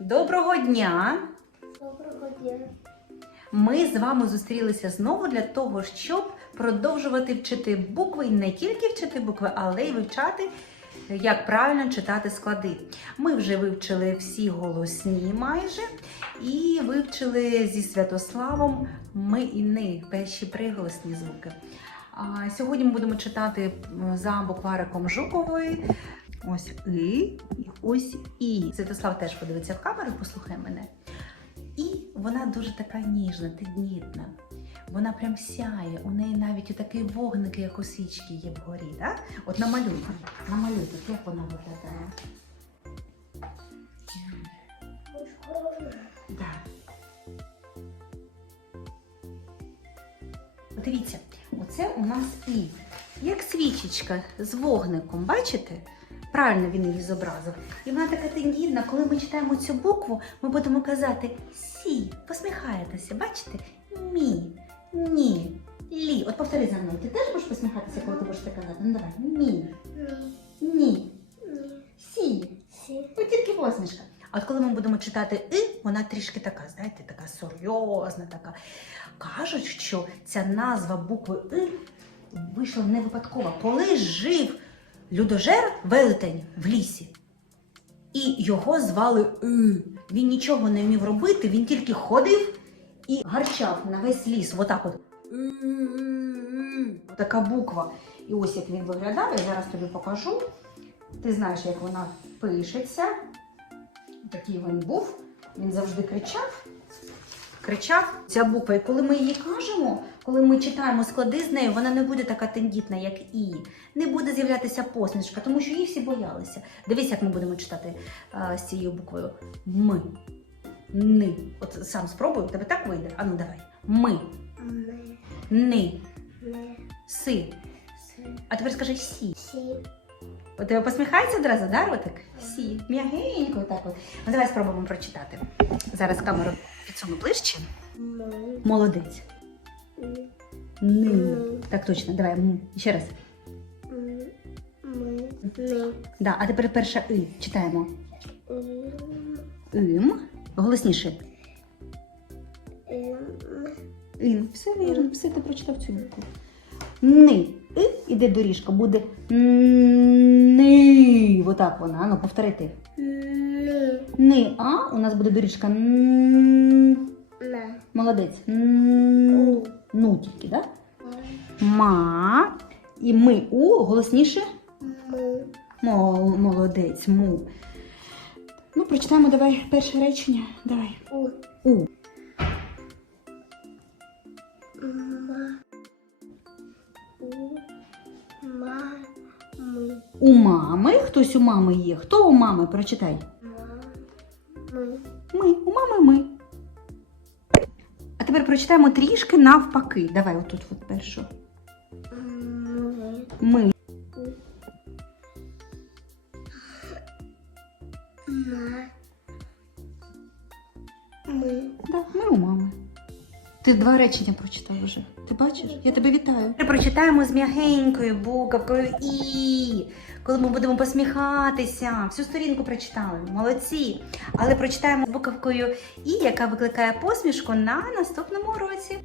Доброго дня! Доброго дня. Ми з вами зустрілися знову для того, щоб продовжувати вчити букви і не тільки вчити букви, але й вивчати, як правильно читати склади. Ми вже вивчили всі голосні майже і вивчили зі Святославом ми і ни, перші приголосні звуки. А сьогодні ми будемо читати за буквариком Жукової. Ось і, і ось і. Святослав теж подивиться в камеру, послухай мене. І вона дуже така ніжна, тендітна. Вона прям сяє. У неї навіть отакий вогник, як у свічки є вгорі. Так? От намалюйте. Намалюйте, як вона виглядає. Да. Дивіться, оце у нас і. Як свічечка з вогником, бачите? Правильно він її зобразив. І вона така тендітна, коли ми читаємо цю букву, ми будемо казати сі, посміхаєтеся, бачите? Мі, ні, лі. От повтори за мною. Ти теж будеш посміхатися, коли ти будеш це казати? Ну давай. Мі, Ні. ні, сі. Сі. Ну, тільки посмішка. А от коли ми будемо читати и, вона трішки така, знаєте, така серйозна, така. Кажуть, що ця назва букви И вийшла не випадково. Коли жив людожер велетень в лісі, і його звали И. Він нічого не вмів робити, він тільки ходив і гарчав на весь ліс. Отак от. Така буква. І ось як він виглядав, я зараз тобі покажу. Ти знаєш, як вона пишеться. Такий він був. Він завжди кричав. Кричав ця буква. І коли ми її кажемо, коли ми читаємо склади з нею, вона не буде така тендітна, як І. Не буде з'являтися посмішка, тому що її всі боялися. Дивись, як ми будемо читати а, з цією буквою. Ми. Ни. От сам спробуй, у тебе так вийде. Ану, давай. Ми. Ми. Ни. Не. Си. Си. А тепер скажи сі. Сі. У тебе посміхається одразу, да, ротик? Сі. М'ягенько так от. Ну давай спробуємо прочитати. Зараз камеру підсуну ближче. Молодець. Ни. Так точно, давай. м. Ще раз. Да, а тепер перша и. Читаємо. Ім. Голосніше. Ін. Все вірно, все ти прочитав цю букву. Ни. И іде доріжка, буде ни. Отак вона. Ну, повторити. Ни. Ни. А у нас буде доріжка. Н. Молодець. Н. Ну тільки, да? Ма. І ми у голосніше. Му. Мо- Молодець, му. Ну, прочитаємо давай перше речення. Давай. У. У. У мами. Хтось у мами є. Хто у мами? Прочитай. Ми. Ми. У мами ми. Тепер прочитаємо трішки навпаки. Давай отут от першу. Ми. Ми. Ма. Ми. Ми у мами. Ти два речення прочитав вже. Ти бачиш? Я тебе вітаю. Прочитаємо з м'ягенькою буковкою І. Коли ми будемо посміхатися. Всю сторінку прочитали. Молодці. Але прочитаємо з буковкою І, яка викликає посмішку на наступному уроці.